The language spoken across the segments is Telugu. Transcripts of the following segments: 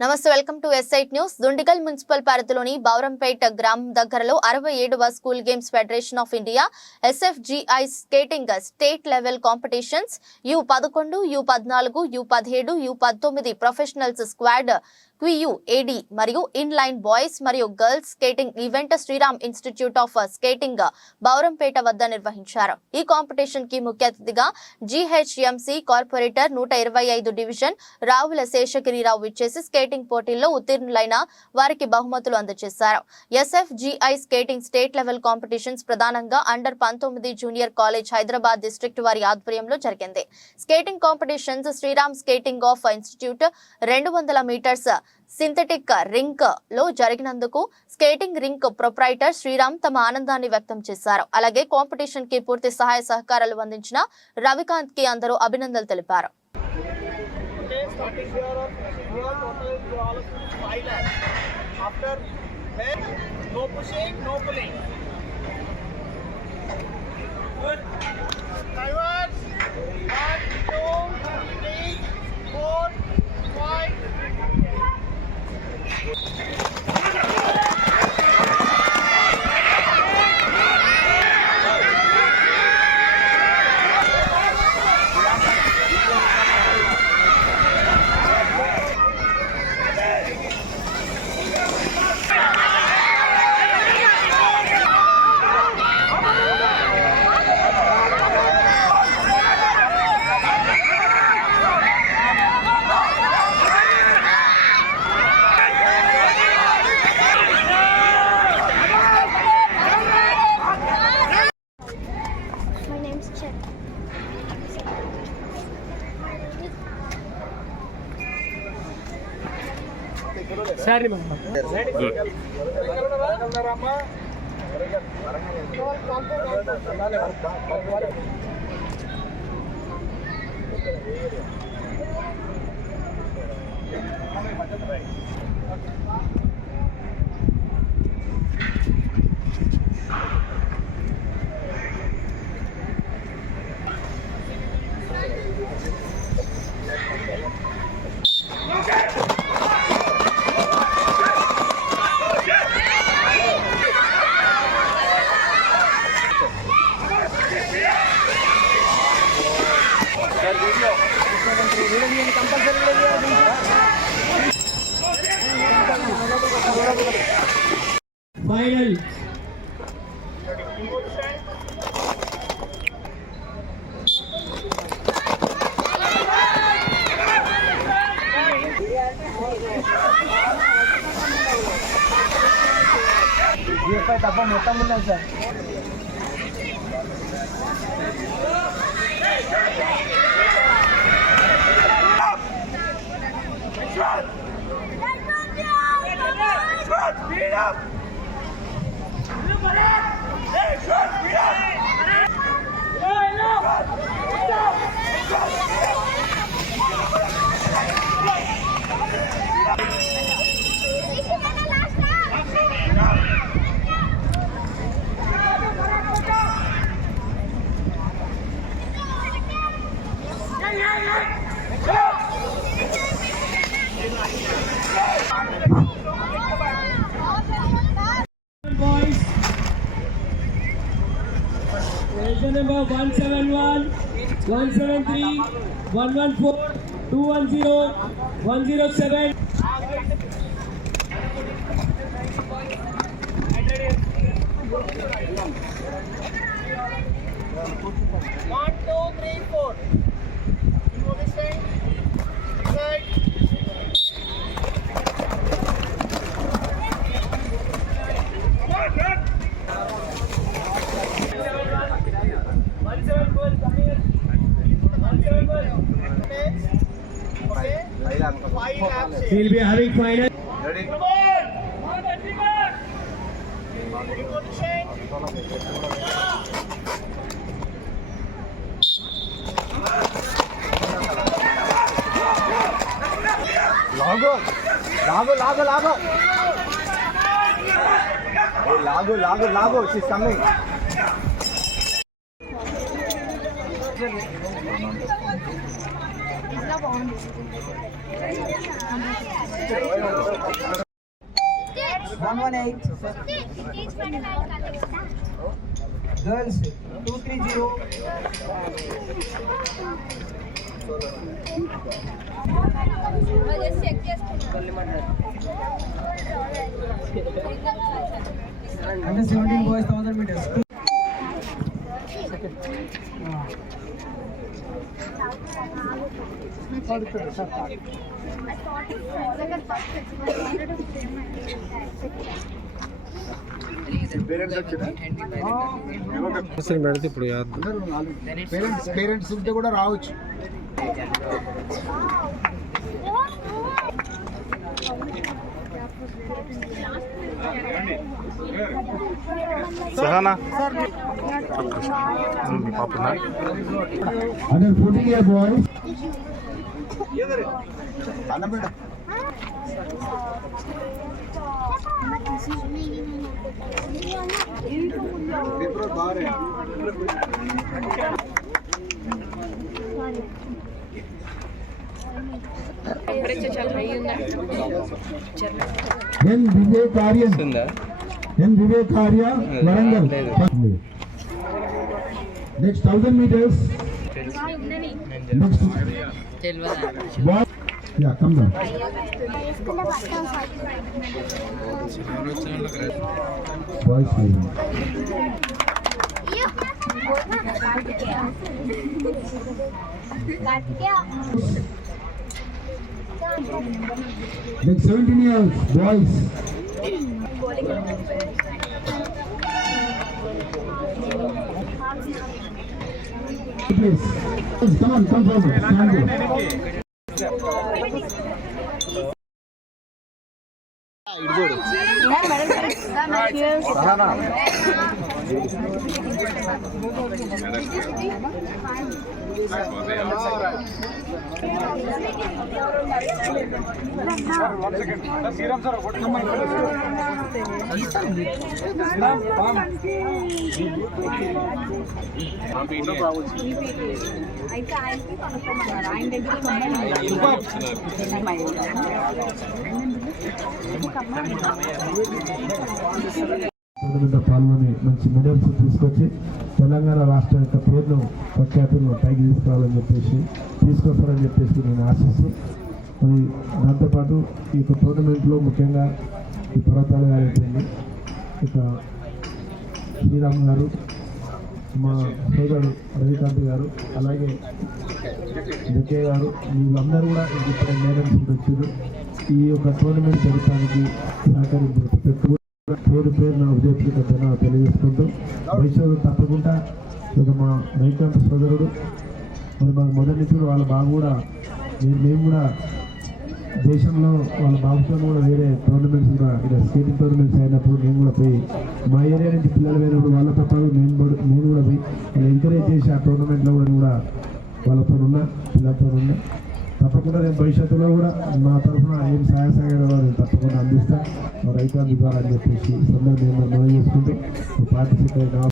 నమస్తే welcome to SIT news. Dundigal municipal పరిధిలోని బౌరంపేట గ్రామం దగ్గరలో అరవై ఏడవ school games federation of India SGFI skating state level competitions U పదకొండు యు పద్నాలుగు యు పదిహేడు యు పంతొమ్మిది ప్రొఫెషనల్స్ స్క్వాడ్ క్వియు ఏడి మరియు ఇన్ లైన్ బాయ్స్ మరియు girls skating event Sriram institute of skating Bowrampet వద్ద నిర్వహించారు. ఈ కాంపిటీషన్కి ముఖ్య అతిథిగా జీహెచ్ఎంసీ కార్పొరేటర్ నూట ఇరవై ఐదు డివిజన్ రావుల శేషగిరిరావు ఇచ్చేసి స్కేటింగ్ పోటీల్లో ఉత్తీర్ణులైన వారికి బహుమతులు అందజేశారు. SGFI skating state level competitions ప్రధానంగా అండర్ పంతొమ్మిది జూనియర్ కాలేజ్ హైదరాబాద్ డిస్ట్రిక్ట్ వారి ఆధ్వర్యంలో జరిగింది. Skating competitions Sriram skating of institute రెండు వందల మీటర్స్ సింథటిక్ రింక్లో జరిగినందుకు స్కేటింగ్ రింక్ ప్రొప్రైటర్ శ్రీరామ్ తమ ఆనందాన్ని వ్యక్తం చేశారు. అలాగే కాంపిటీషన్కి పూర్తి సహాయ సహకారాలు అందించిన రవికాంత్కి అందరూ అభినందనలు తెలిపారు. 止めた! రండి మేడం ఫైనల్ జీఎఫ్ఐ తప్ప మొత్తం ఉన్నాయి sir Boys one one four two one zero one zero seven. One, two, three, four. You understand? Right. We'll be having final. Ready? Come on! On the trigger! You go to change. लागो लागो लागो लागो लागो लागो लागो she's coming 118 girls 230 under 17 boys 1000 meters second parents parents ఉంటే కూడా రావచ్చు సహనా? అదే 14 బాయ్ అన్నం పెట్ట బారే ఎన్ వివేకార్య ఎన్ వివేకార్య Warangal next thousand metres next Yeah, come down. Boys meeting. Next 17 years, boys. Please, Please, come on, come forward, stand here. అయితే ఆయనకి కనుక్కోమన్నారు ఆయన దగ్గర టోర్నమెంట్లో పాల్గొని మంచి మెడల్స్ తీసుకొచ్చి తెలంగాణ రాష్ట్రం యొక్క పేరును ప్రఖ్యాతులను పైకి తీసుకురావాలని చెప్పేసి తీసుకొస్తారని చెప్పేసి నేను ఆశిస్తూ మరి దాంతోపాటు ఈ యొక్క టోర్నమెంట్లో ముఖ్యంగా ఈ పర్వతాలు గారు అయిపోయింది ఇక శ్రీరామ్ గారు మా సోదరుడు రవికాంత్ గారు అలాగే జకే గారు వీళ్ళందరూ కూడా ఇప్పుడు మేడం వచ్చారు. ఈ యొక్క టోర్నమెంట్ జరగడానికి సహకరించారు పేరు పేరు నా ఉద్యోగ తెలియజేసుకుంటూ భవిష్యత్తు తప్పకుండా ఇక మా మైకాంత సోదరుడు మరి మాకు మొదటి నుంచి వాళ్ళ బాబు కూడా మేము మేము కూడా దేశంలో వాళ్ళ బాబుతో కూడా వేరే టోర్నమెంట్స్ కూడా ఇలా స్కేటింగ్ టోర్నమెంట్స్ అయినప్పుడు నేను కూడా పోయి మా ఏరియా నుంచి పిల్లలు వేరేప్పుడు వాళ్ళ తప్ప నేను కూడా నేను కూడా పోయి వాళ్ళు ఎంకరేజ్ చేసి ఆ టోర్నమెంట్లో కూడా కూడా వాళ్ళతో ఉన్నా పిల్లలతో ఉన్నా తప్పకుండా నేను భవిష్యత్తులో కూడా నా తరఫున ఏం సహాయ సహకారాలు నేను తప్పకుండా అందిస్తాను రైతాంగ ద్వారా అని చెప్పేసి సందర్భంగా మనం చేసుకుంటూ పార్టిసిపేట్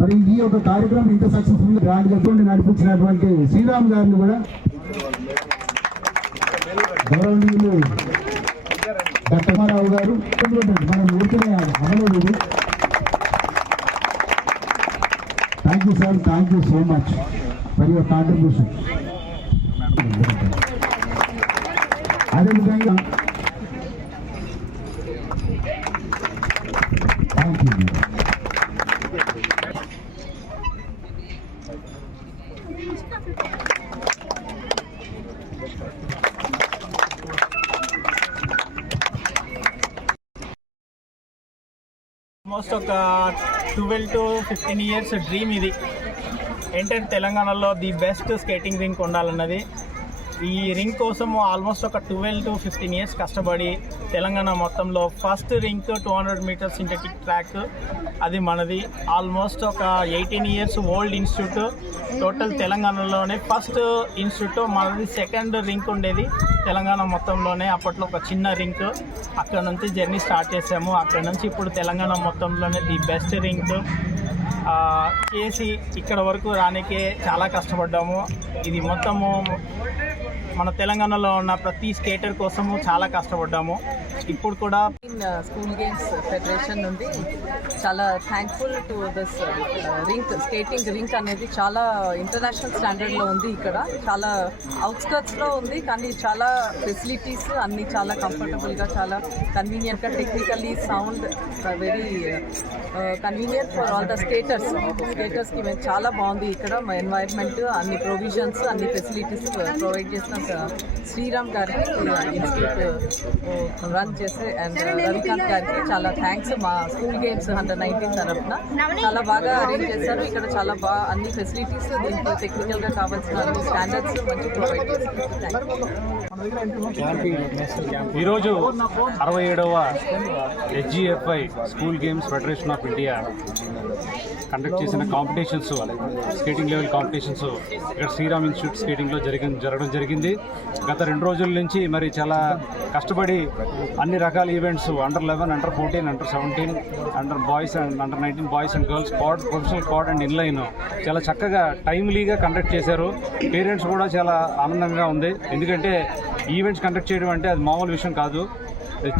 మరి ఈ యొక్క కార్యక్రమం ఇంత సక్సెస్ఫుల్ గ్రాండ్గా నడిపించినటువంటి శ్రీరామ్ గారిని కూడా గౌరవనీయులు దత్తమారావు గారు మనం ఊరికనే అమలు thank you sir thank you so much for your contribution అదేవిధంగా థ్యాంక్ యూ ఆల్మోస్ట్ ఒక twelve to fifteen years dream ఇది. ఏంటంటే తెలంగాణలో ది బెస్ట్ స్కేటింగ్ రింక్ ఉండాలన్నది ఈ రింగ్ కోసం ఆల్మోస్ట్ ఒక ట్వెల్వ్ టు ఫిఫ్టీన్ ఇయర్స్ కష్టపడి తెలంగాణ మొత్తంలో first rink two hundred metres synthetic track అది మనది. ఆల్మోస్ట్ ఒక eighteen years old institute total తెలంగాణలోనే ఫస్ట్ ఇన్స్టిట్యూట్ మనది సెకండ్ రింక్ ఉండేది తెలంగాణ మొత్తంలోనే. అప్పట్లో ఒక చిన్న రింక్ అక్కడ నుంచి జర్నీ స్టార్ట్ చేసాము. అక్కడ నుంచి ఇప్పుడు తెలంగాణ మొత్తంలోనే ది బెస్ట్ రింక్ చేసి ఇక్కడ వరకు రానికే చాలా కష్టపడ్డాము. ఇది మొత్తము మన తెలంగాణలో ఉన్న ప్రతి స్కేటర్ కోసము చాలా కష్టపడ్డాము. ఇప్పుడు కూడా స్కూల్ గేమ్స్ ఫెడరేషన్ నుండి చాలా thankful to this rink skating rink అనేది చాలా ఇంటర్నేషనల్ స్టాండర్డ్లో ఉంది ఇక్కడ. చాలా అవుట్స్కర్ట్స్లో ఉంది కానీ చాలా ఫెసిలిటీస్ అన్నీ చాలా కంఫర్టబుల్గా చాలా కన్వీనియంట్గా technically sound very convenient for all the skaters స్కేటర్స్కి మేము చాలా బాగుంది ఇక్కడ ఎన్వైర్న్మెంట్ అన్ని ప్రొవిజన్స్ అన్ని ఫెసిలిటీస్ ప్రొవైడ్ uh, చేసిన శ్రీరామ్ గారికి ఇన్స్టిట్యూట్ రన్ చేసి అండ్ రవికాంత్ గారికి చాలా థ్యాంక్స్ మా స్కూల్ గేమ్స్ హండ్రెడ్ నైన్టీన్ తరఫున చాలా బాగా అరేంజ్ చేశారు. ఇక్కడ చాలా బాగా అన్ని ఫెసిలిటీస్ దీనికి టెక్నికల్గా కావాల్సిన అన్ని స్టాండర్డ్స్ మంచి ప్రొవైడ్ చేశారు. ఈరోజు అరవై ఏడవ HGFI school games federation of India conduct చేసిన కాంపిటీషన్స్ స్కేటింగ్ లెవెల్ కాంపిటీషన్స్ ఇక్కడ శ్రీరామ్ ఇన్స్టిట్యూట్ స్కేటింగ్లో జరిగి జరగడం జరిగింది. గత రెండు రోజుల నుంచి మరి చాలా కష్టపడి అన్ని రకాల events under eleven under fourteen under seventeen under boys and under nineteen boys and girls quad professional quad and inline చాలా చక్కగా టైమ్లీగా కండక్ట్ చేశారు. పేరెంట్స్ కూడా చాలా ఆనందంగా ఉంది. ఎందుకంటే ఈవెంట్స్ కండక్ట్ చేయడం అంటే అది మామూలు విషయం కాదు.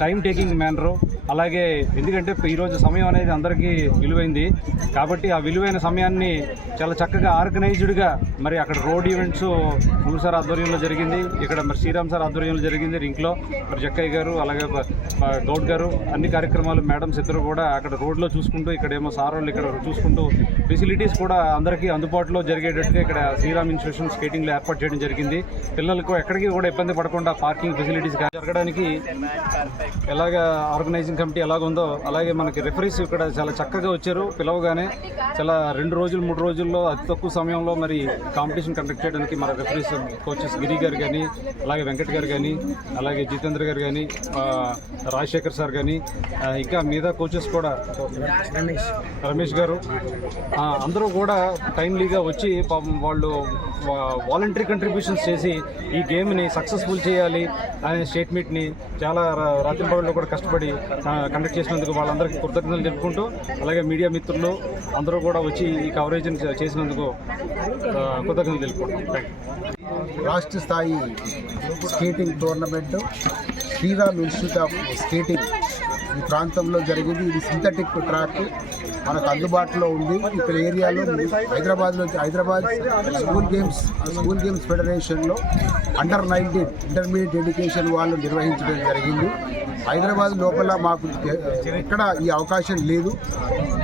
టైం టేకింగ్ మేనరు అలాగే ఎందుకంటే ఈరోజు సమయం అనేది అందరికీ విలువైంది. కాబట్టి ఆ విలువైన సమయాన్ని చాలా చక్కగా ఆర్గనైజ్డ్గా మరి అక్కడ రోడ్ ఈవెంట్స్ నూరు సార్ ఆధ్వర్యంలో జరిగింది. ఇక్కడ మరి శ్రీరామ్ సార్ ఆధ్వర్యంలో జరిగింది రింక్లో. మరి జక్కయ్య గారు అలాగే గౌడ్ గారు అన్ని కార్యక్రమాలు మేడమ్స్ ఇద్దరు కూడా అక్కడ రోడ్లో చూసుకుంటూ ఇక్కడేమో సార్ వాళ్ళు ఇక్కడ చూసుకుంటూ ఫెసిలిటీస్ కూడా అందరికీ అందుబాటులో జరిగేటట్టుగా ఇక్కడ శ్రీరామ్ ఇన్స్టిట్యూషన్ స్కేటింగ్లో ఏర్పాటు చేయడం జరిగింది. పిల్లలకు ఎక్కడికి కూడా ఇబ్బంది పడకుండా పార్కింగ్ ఫెసిలిటీస్ జరగడానికి ఎలాగ ఆర్గనైజింగ్ కమిటీ ఎలాగుందో అలాగే మనకి రెఫరీస్ ఇక్కడ చాలా చక్కగా వచ్చారు పిలవగానే చాలా రెండు రోజులు మూడు రోజుల్లో అతి తక్కువ సమయంలో మరి కాంపిటీషన్ కండక్ట్ చేయడానికి మన రెఫరీస్ కోచెస్ గిరి గారు కానీ అలాగే వెంకట్ గారు కానీ అలాగే జితేంద్ర గారు కానీ రాజశేఖర్ సార్ కానీ ఇంకా మిగతా కోచెస్ కూడా రమేష్. గారు అందరూ కూడా టైమ్లీగా వచ్చి పాపం వాళ్ళు వాలంటరీ కంట్రిబ్యూషన్స్ చేసి ఈ గేమ్ని సక్సెస్ఫుల్ చేయాలి అనే స్టేట్ మీట్ని చాలా రాత్రింపగళ్ళు కూడా కష్టపడి కండక్ట్ చేసినందుకు వాళ్ళందరికీ కృతజ్ఞతలు తెలుపుకుంటూ అలాగే మీడియా మిత్రులు అందరూ కూడా వచ్చి ఈ కవరేజ్ని చేసినందుకు కృతజ్ఞతలు తెలుపుకుంటాం రాష్ట్ర స్థాయి skating tournament Sriram institute of skating ఈ ప్రాంతంలో జరిగింది. ఇది సింథటిక్ ట్రాక్ మనకు అందుబాటులో ఉంది. ఇక్కడ ఏరియాలో హైదరాబాద్లో Hyderabad school games school games ఫెడరేషన్లో under nineteen intermediate education వాళ్ళు నిర్వహించడం జరిగింది. హైదరాబాద్ లోపల మాకు ఎక్కడ ఈ అవకాశం లేదు.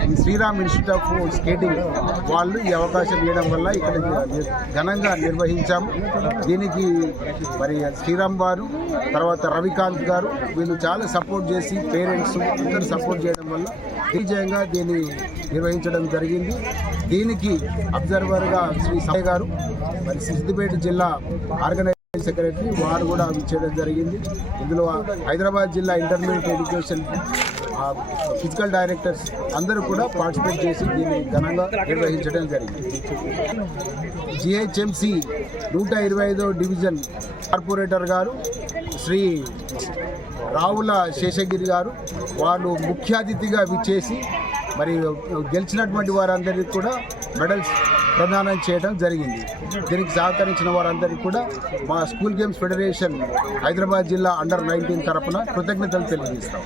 ఈ శ్రీరామ్ ఇన్స్టిట్యూట్ ఆఫ్ స్కేటింగ్ వాళ్ళు ఈ అవకాశం ఇవ్వడం వల్ల ఇక్కడ ఘనంగా నిర్వహించాము దీనికి మరి శ్రీరామ్ గారు తర్వాత రవికాంత్ గారు వీళ్ళు చాలా సపోర్ట్ చేసి పేరెంట్స్ అందరూ సపోర్ట్ చేయడం వల్ల విజయంగా దీన్ని నిర్వహించడం జరిగింది. దీనికి అబ్జర్వర్గా శ్రీ సాయి గారు మరి సిద్దిపేట జిల్లా ఆర్గనైజ్ సెక్రటరీ వారు కూడా ఇచ్చేయడం జరిగింది. ఇందులో హైదరాబాద్ జిల్లా ఇంటర్మీడియట్ ఎడ్యుకేషన్ ఆ, ఫిజికల్ డైరెక్టర్స్ అందరూ కూడా పార్టిసిపేట్ చేసి దీన్ని ఘనంగా నిర్వహించడం జరిగింది. జిహెచ్ఎంసి నూట ఇరవై ఐదో డివిజన్ కార్పొరేటర్ గారు శ్రీ రావుల శేషగిరి గారు వాళ్ళు ముఖ్య అతిథిగా విచ్చేసి మరి గెలిచినటువంటి వారందరికీ కూడా మెడల్స్ ప్రదానం చేయడం జరిగింది. దీనికి సహకరించిన వారందరికీ కూడా మా స్కూల్ గేమ్స్ ఫెడరేషన్ హైదరాబాద్ జిల్లా అండర్ నైన్టీన్ తరఫున కృతజ్ఞతలు తెలియజేస్తాం.